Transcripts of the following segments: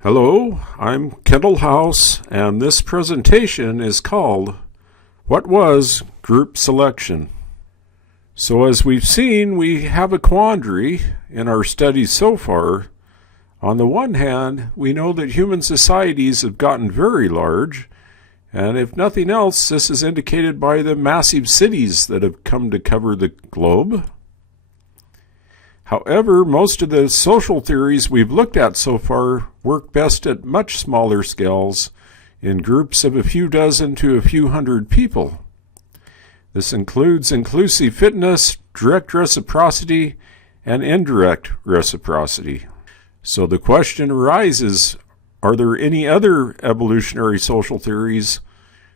Hello, I'm Kendall House, and this presentation is called What Was Group Selection? So as we've seen, we have a quandary in our studies so far. On the one hand, we know that human societies have gotten very large, and if nothing else, this is indicated by the massive cities that have come to cover the globe. However, most of the social theories we've looked at so far work best at much smaller scales, in groups of a few dozen to a few hundred people. This includes inclusive fitness, direct reciprocity, and indirect reciprocity. So the question arises, are there any other evolutionary social theories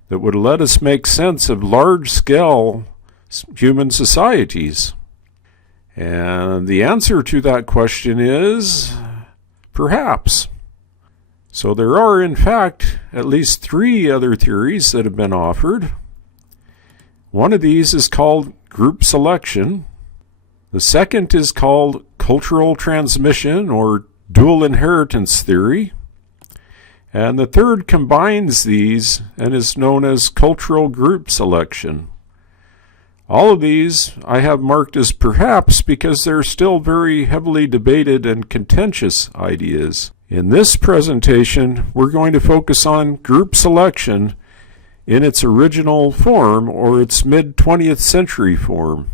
that would let us make sense of large-scale human societies? And the answer to that question is perhaps. So there are, in fact, at least three other theories that have been offered. One of these is called group selection. The second is called cultural transmission or dual inheritance theory. And the third combines these and is known as cultural group selection. All of these I have marked as perhaps because they're still very heavily debated and contentious ideas. In this presentation, we're going to focus on group selection in its original form or its mid-20th century form.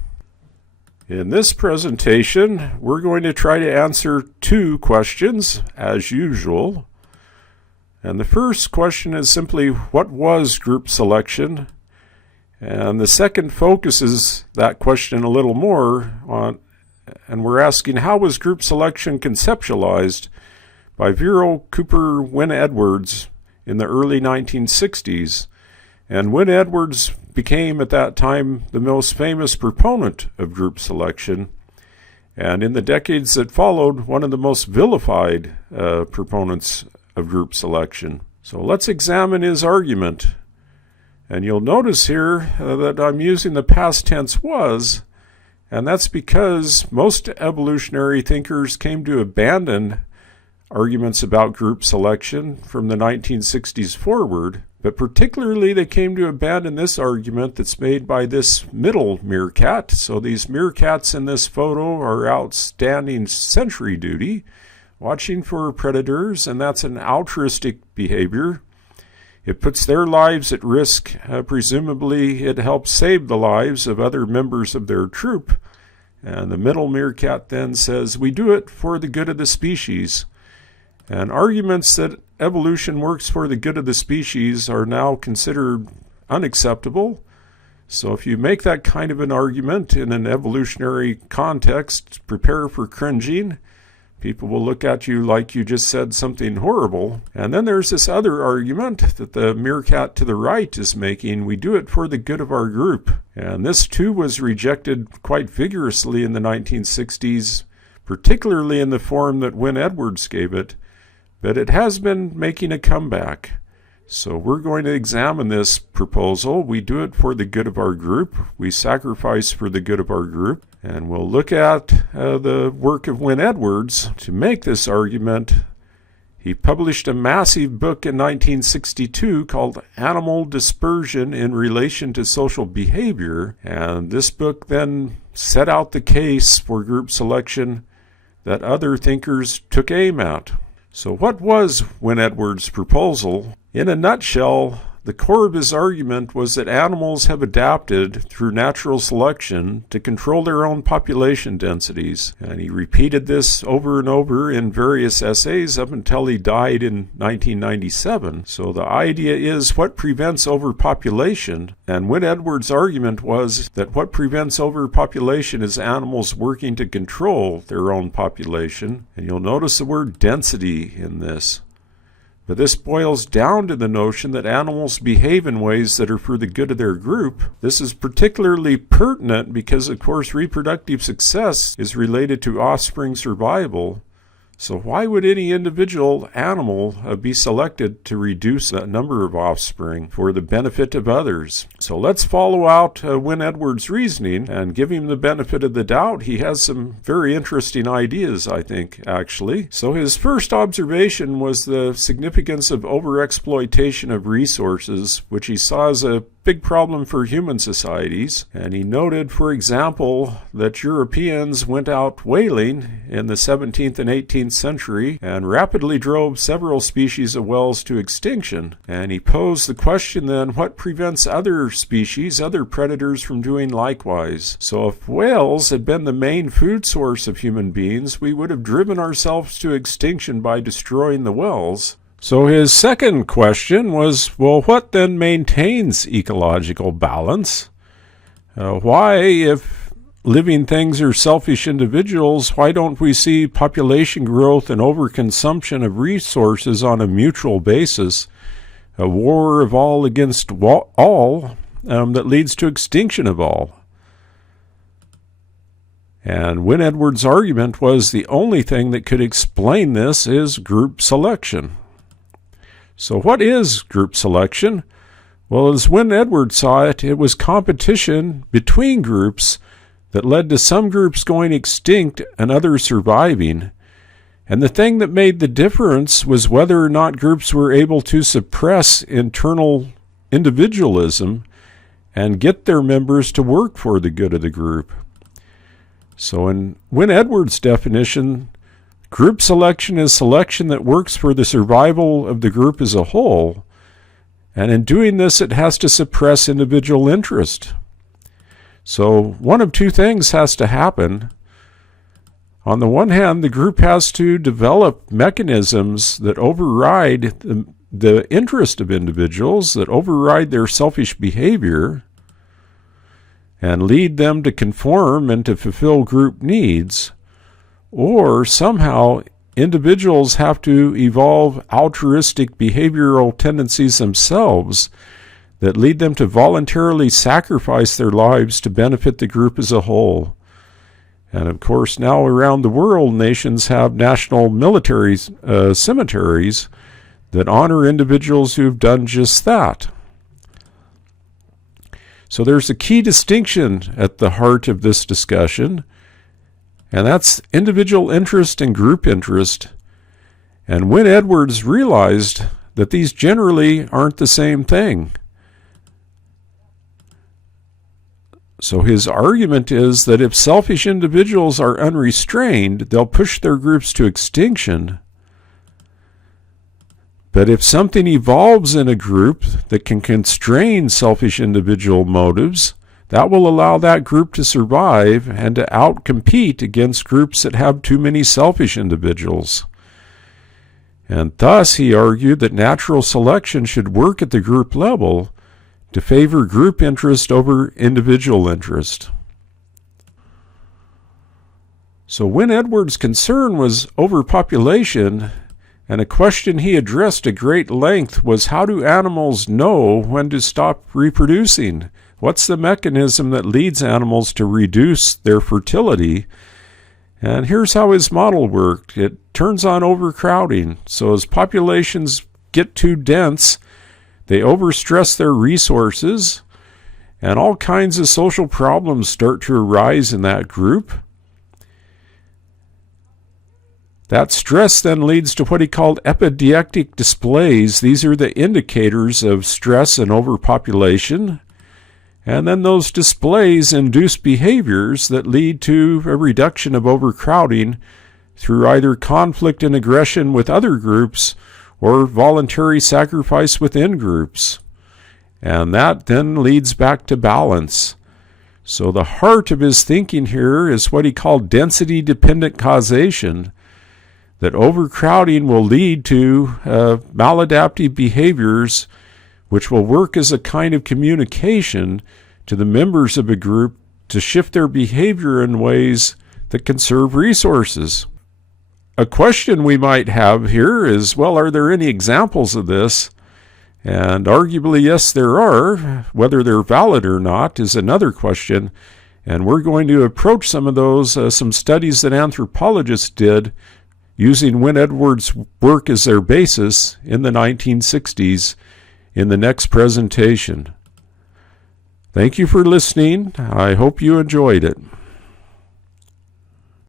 In this presentation, we're going to try to answer two questions, as usual. And the first question is simply, what was group selection? And the second focuses that question a little more on, and we're asking, how was group selection conceptualized by Vero Cooper Wynne-Edwards in the early 1960s? And Wynne-Edwards became at that time the most famous proponent of group selection, and in the decades that followed, one of the most vilified proponents of group selection. So let's examine his argument. And you'll notice here that I'm using the past tense was, and that's because most evolutionary thinkers came to abandon arguments about group selection from the 1960s forward, but particularly they came to abandon this argument that's made by this middle meerkat. So these meerkats in this photo are outstanding sentry duty, watching for predators, and that's an altruistic behavior. It puts their lives at risk. Presumably, it helps save the lives of other members of their troop. And the middle meerkat then says, we do it for the good of the species. And arguments that evolution works for the good of the species are now considered unacceptable. So if you make that kind of an argument in an evolutionary context, prepare for cringing. People will look at you like you just said something horrible. And then there's this other argument that the meerkat to the right is making. We do it for the good of our group. And this too was rejected quite vigorously in the 1960s, particularly in the form that Wynne-Edwards gave it. But it has been making a comeback. So we're going to examine this proposal. We do it for the good of our group. We sacrifice for the good of our group. And we'll look at the work of Wynne-Edwards to make this argument. He published a massive book in 1962 called Animal Dispersion in Relation to Social Behavior. And this book then set out the case for group selection that other thinkers took aim at. So what was Wynne-Edwards' proposal? In a nutshell, the core of his argument was that animals have adapted through natural selection to control their own population densities. And he repeated this over and over in various essays up until he died in 1997. So the idea is what prevents overpopulation? And Wynne-Edwards' argument was that what prevents overpopulation is animals working to control their own population. And you'll notice the word density in this. But this boils down to the notion that animals behave in ways that are for the good of their group. This is particularly pertinent because, of course, reproductive success is related to offspring survival. So why would any individual animal be selected to reduce the number of offspring for the benefit of others? So let's follow out Wynne-Edwards' reasoning and give him the benefit of the doubt. He has some very interesting ideas, I think, actually. So his first observation was the significance of overexploitation of resources, which he saw as a big problem for human societies. And he noted, for example, that Europeans went out whaling in the 17th and 18th century and rapidly drove several species of whales to extinction. And he posed the question then, what prevents other species, other predators, from doing likewise? So if whales had been the main food source of human beings, we would have driven ourselves to extinction by destroying the whales. So his second question was, well, what then maintains ecological balance? Why, if living things are selfish individuals, why don't we see population growth and overconsumption of resources on a mutual basis, a war of all against all that leads to extinction of all? And Wynne-Edwards' argument was the only thing that could explain this is group selection. So what is group selection? Well, as Wynne-Edwards saw it, it was competition between groups that led to some groups going extinct and others surviving. And the thing that made the difference was whether or not groups were able to suppress internal individualism and get their members to work for the good of the group. So in Wynne-Edwards' definition, group selection is selection that works for the survival of the group as a whole, and in doing this it has to suppress individual interest. So one of two things has to happen. On the one hand, the group has to develop mechanisms that override the interest of individuals, that override their selfish behavior, and lead them to conform and to fulfill group needs. Or somehow individuals have to evolve altruistic behavioral tendencies themselves that lead them to voluntarily sacrifice their lives to benefit the group as a whole. And of course, now around the world, nations have national military cemeteries that honor individuals who've done just that. So there's a key distinction at the heart of this discussion, and that's individual interest and group interest. And Wynne-Edwards realized that these generally aren't the same thing. So his argument is that if selfish individuals are unrestrained, they'll push their groups to extinction. But if something evolves in a group that can constrain selfish individual motives, that will allow that group to survive and to outcompete against groups that have too many selfish individuals. And thus he argued that natural selection should work at the group level to favor group interest over individual interest. So Wynne-Edwards' concern was overpopulation, and a question he addressed at great length was, how do animals know when to stop reproducing? What's the mechanism that leads animals to reduce their fertility? And here's how his model worked. It turns on overcrowding. So as populations get too dense, they overstress their resources, and all kinds of social problems start to arise in that group. That stress then leads to what he called epideictic displays. These are the indicators of stress and overpopulation. And then those displays induce behaviors that lead to a reduction of overcrowding through either conflict and aggression with other groups or voluntary sacrifice within groups. And that then leads back to balance. So the heart of his thinking here is what he called density-dependent causation, that overcrowding will lead to maladaptive behaviors which will work as a kind of communication to the members of a group to shift their behavior in ways that conserve resources. A question we might have here is, well, are there any examples of this? And arguably, yes, there are. Whether they're valid or not is another question. And we're going to approach some of those, some studies that anthropologists did using Wynne Edwards' work as their basis in the 1960s in the next presentation. Thank you for listening. I hope you enjoyed it.